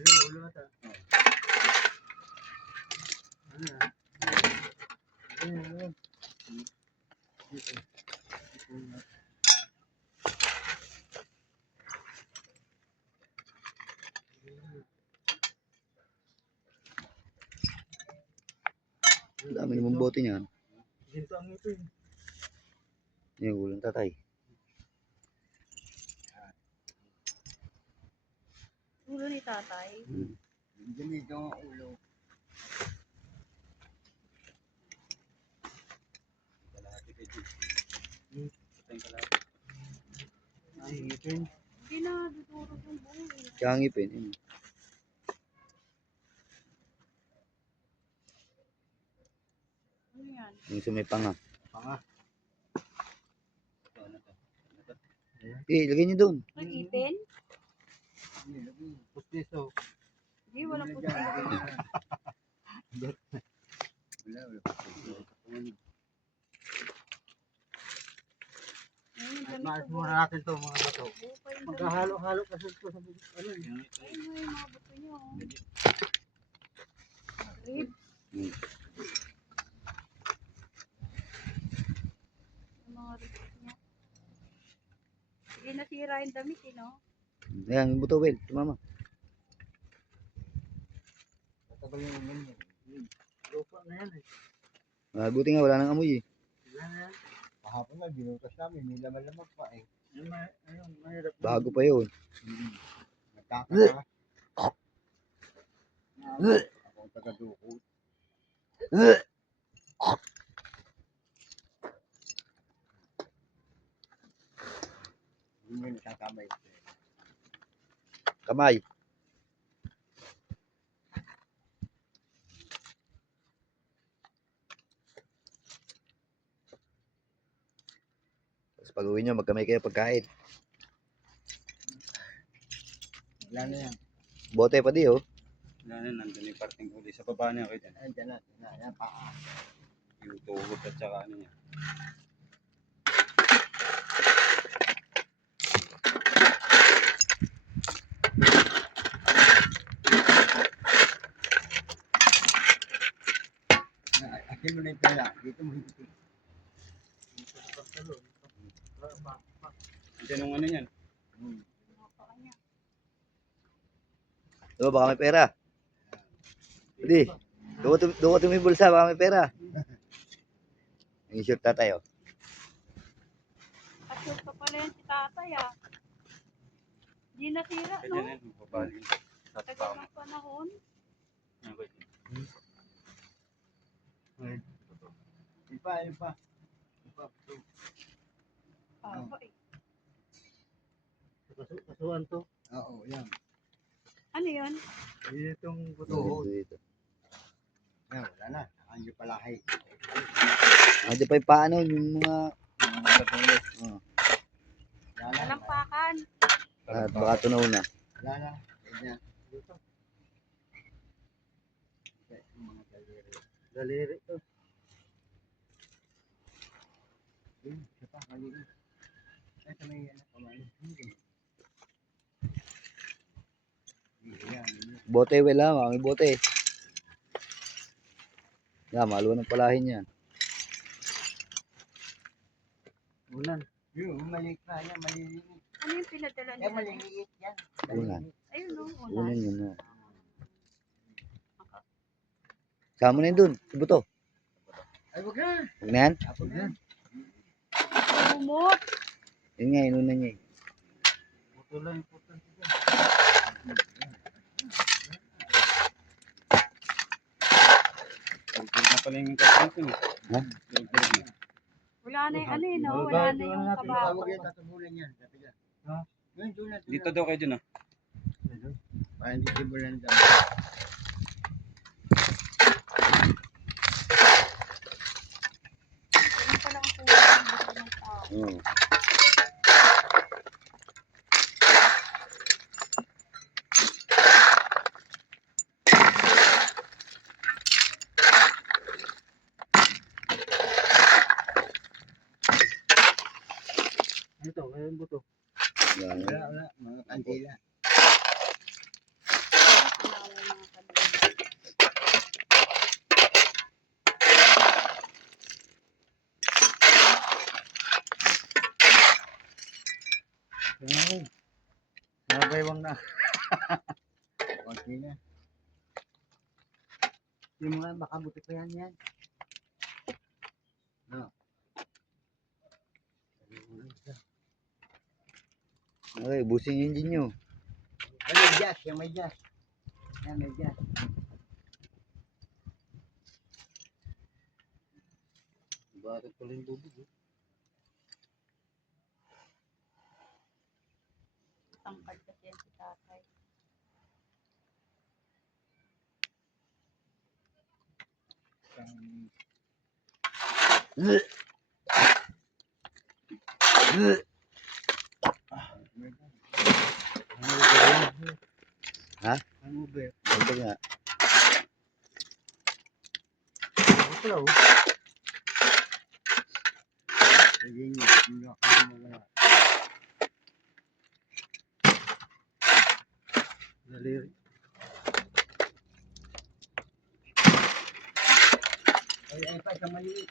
Ulo na ta. Ano yan? Ayan. Dami namang bote niyan. Ginto ang ito eh. Yung ulang tatay. Ulo ni tatay. Ganito ang ulo. Kalahati kayo. Patayang kalahati. Ay, ngipin. Hindi na, dudurog yung buo eh. Kaya ang ipin. Yun. Ano yan? Yung sumipanga. Panga. Ilagay niyo doon. Nag-ipin? Pustiso. Hindi, walang puti. Wala. Ayun, yung Maas ganito. muna natin to mga bato. Buo pa yung ganito. Maghahalo-halo kasi ito sa ano eh. Ayun mo yung mga buto niyo. Rib. Yung mga rib niya. Hindi nasira yung damit eh, no? Ayan, yung buto, Will. Tumama. Matagal yung umin niya. Lupa na yan eh. Buti nga, wala nang amoy eh. Wala na yan. Kahapon nga, binutas namin. May laman-laman pa eh. Ayun, mahirap. Bago pa yun. Nagkakala. Ako ang taga-duko. Hindi mo nakakamay. Kamay. Tapos pag uwi nyo, magkamay kayo pagkain. Wala na yan. Bote pa di oh. Wala na, nandun yung parting uli. Sa baba niya kayo dyan. Ayun, dyan na. Yan, paa. Yung tuhod at saka ano niya. Akin mo na yung pera. Dito mo hindi. Diyan yung ano niyan. Mga paa niya. Diba, baka may pera. Hindi. Doon ko tumibol sa, baka may pera. Yung shirt tatay oh. At pa pala yan si tatay ah. Hindi nasira, Kaya no? dyan yan, mababali. Sa Tagal paa mo. ng panahon. Yan, wait. Ipa. Ipa. Haba eh. Kasuhan to. Oo, yan. Ano yun? Itong Dito, dito. Yan, wala na. Andiyo palahay. Andiyan pa yung paano, yung mga... Oh, Wala na. Walang pakan. baka tunaw na. Wala na. Yan. Dito. Mga daliri. Daliri to. Yun, isa pa, maliit. Ito may ano, kamay. Yan. Bote, Will ha, may bote. Yan, maluwa ng palahin yan. Ulan. Yun, maliit pa yan, maliliit. Ano yung pinadala Yan, nila? maliliit yan. Ulan. Ayun no, Ulan ulan. yun na. Sama na yun dun, sa buto. Ay, wag na. Huwag na yan. Wag na. Umot. Yun nga, inuna niya eh. Puto lang, puto lang. Tugtog na pala yung kapatid ko. Ha? Tugtog na. Wala na yung ano eh, no? Wala na yung kabaho. Tawag yan, tatabulan yan. Sabi niya. Yun, doon na. Dito daw kayo dyan ah. Parang hindi tibulan daw. Ganun pa lang ang kulay ng buto ng tao. Oo. Ito, ayun buto. Yan. Wala, mga kandila. Ayun. Nabaywang na. Konti na. Yung mga makabuti pa yan. No. Okay, busing yung engine nyo. Ay, may gas. Yan may gas. Yan may gas. Bakit pala yung bubog? Tangkad kasi yan si tatay. Ha? Ano ba? Ito nga. Ito. Sige nyo. Hindi ako mga. Daliri. Ay, pa sa maliit.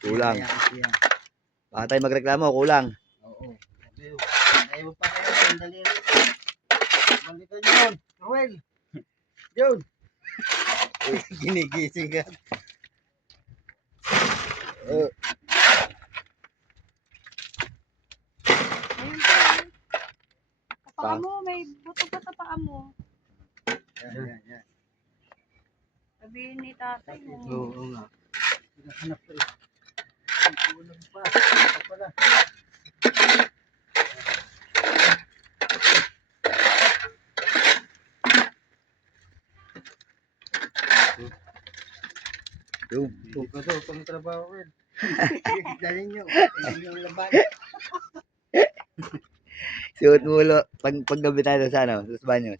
Kulang. Baka tayo magreklamo, kulang. Oo. Ay, mo pa kayo. Sandali rin. Balikan yun. Noel. Yun. Ginigising ka. Ayun pa. Sa paa mo, may buto pa sa paa mo. Yan. Sabihin ni tatay mo. Oo nga. Hinahanap ko eh. Kulang pa. Ito pala. Yung. Hindi ko to pang trabaho rin. Dali nyo. Hindi nyo laban. Suot mo ulo. Paggabi tayo sa ano, sa banyo.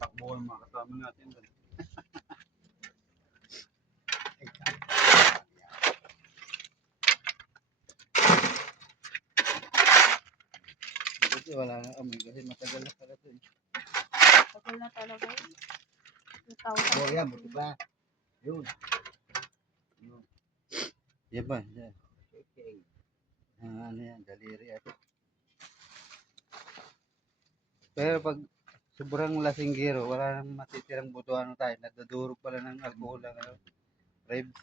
Takbo ko yung mga kasama natin. Kasi wala nga amoy kasi matagal na pala to eh. Tagal na talaga yun. Oh, 2000. yan. Buti ba? Yun. Yan ba? Yan. Okay. Ano yan? Daliri at. Pero pag sobrang lasinggero, wala nang matitirang buto ano tayo. Nadadurog pala ng alcohol ang ano. Ribs.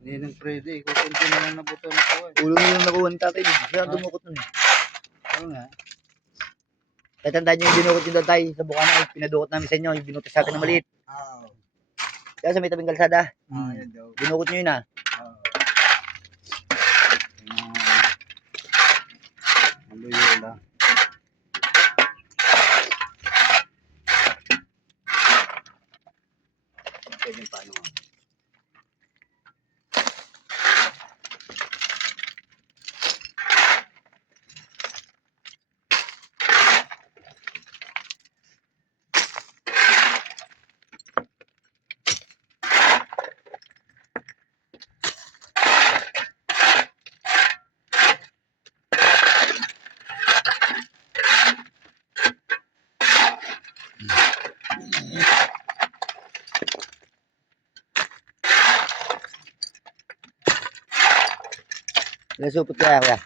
Hindi nang pwede. Kukunti na lang na buto na kuha. Ulo nyo yung nakuha ni tatay. Siya ang dumukot nun eh. Oo nga. Kaya tandaan nyo yung dinukot nyo doon tayo sa Bukana. Pinadukot namin sa inyo. Yung binutos sa atin na maliit. Ah. Kaya sa may tabing kalsada. Yan daw. Dinukot nyo yun ah. Ang luyo lang. Pwede paano nga. Ilang supot kaya kuya?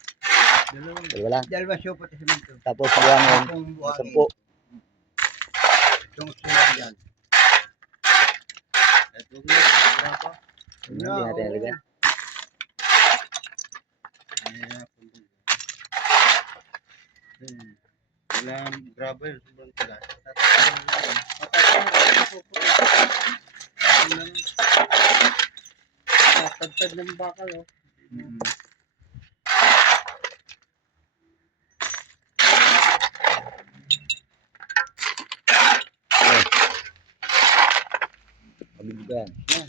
Dalawang. Dalawa lang. Dalawa supot sa semento. Tapos buwangin. Kung buhangin. 10. Itong sulat yan. Ito nga. Ito. Hindi natin nalagyan. Wala gravel. Sobrang tagal. Tagtag ng bakal oh. Mabibig ko yan.